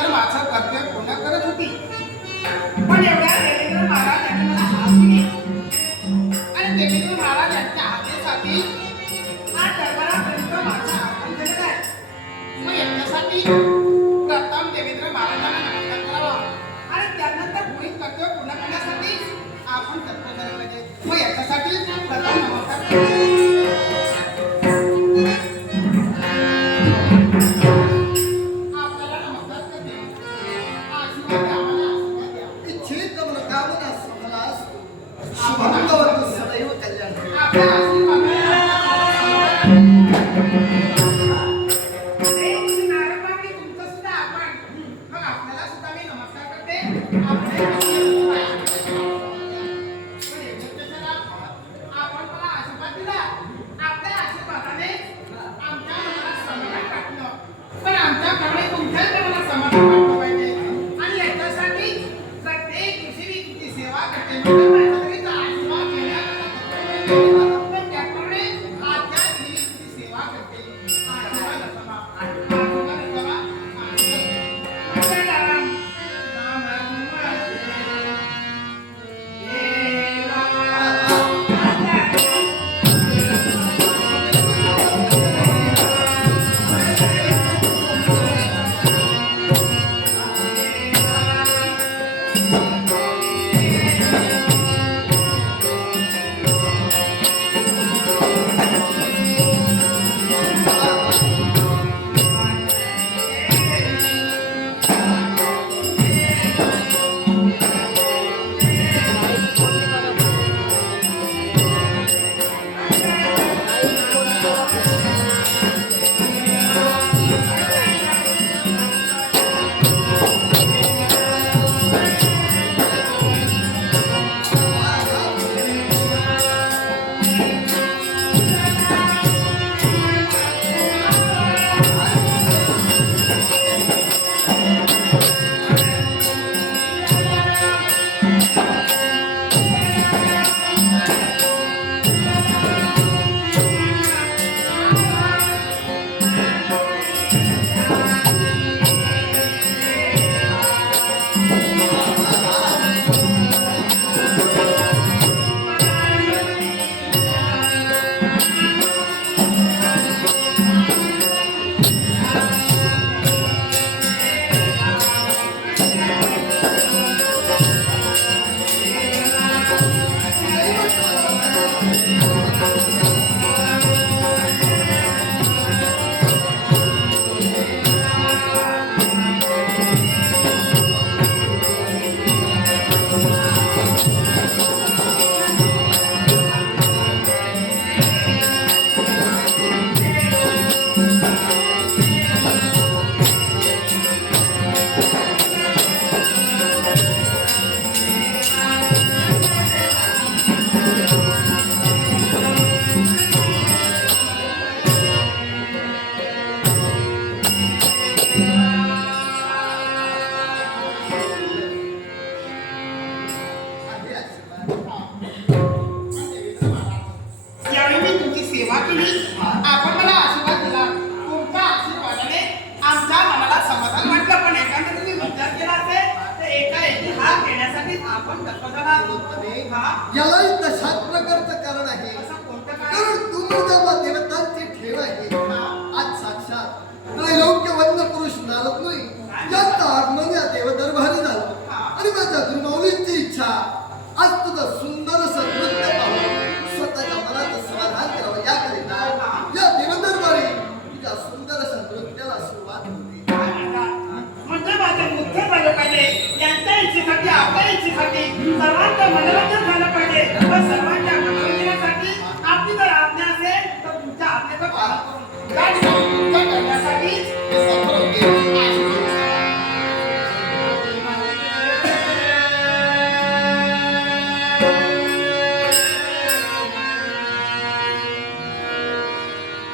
तर माझं कर्तव्य पूर्ण करत होती. पण एवढ्या देवेंद्र महाराज यांनी मला हात दिली आणि देवेंद्र महाराज यांच्या हातेसाठी आज दरबारापर्यंत माझं आगमन झालेलं आहे. मग याच्यासाठी प्रथम देवेंद्र महाराजांना नमस्कार करावा आणि त्यानंतर पुढील कर्तव्य पूर्ण करण्यासाठी आपण तत्पर करायला पाहिजे. मग याच्यासाठी प्रथम नमस्कार यालाही तशाच प्रकारचं कारण आहे. कारण तुम्ही देवतांची ठेव आहे. आज साक्षात त्रैलोक्य वंद पुरुष नारद मुनी यांचं आगमन या देवदरबारी झालं आणि माझ्या गुरुमाऊलींची इच्छा आज तुझं सुंदर नृत्य पाहून स्वतःच्या मनाचं समाधान करावं याकरिता या देवदरबारी तुझ्या सुंदर नृत्याला सुरुवात होती. म्हणजे माझं मुख्य झालं पाहिजे, यांच्या इच्छेसाठी आपल्या इच्छेसाठी सर्वांचं मनोरंजन झालं पाहिजे व सर्वांच्या मनोरंजनासाठी आपली जर आज्ञा असेल तर तुमच्या आज्ञेचं पालन करून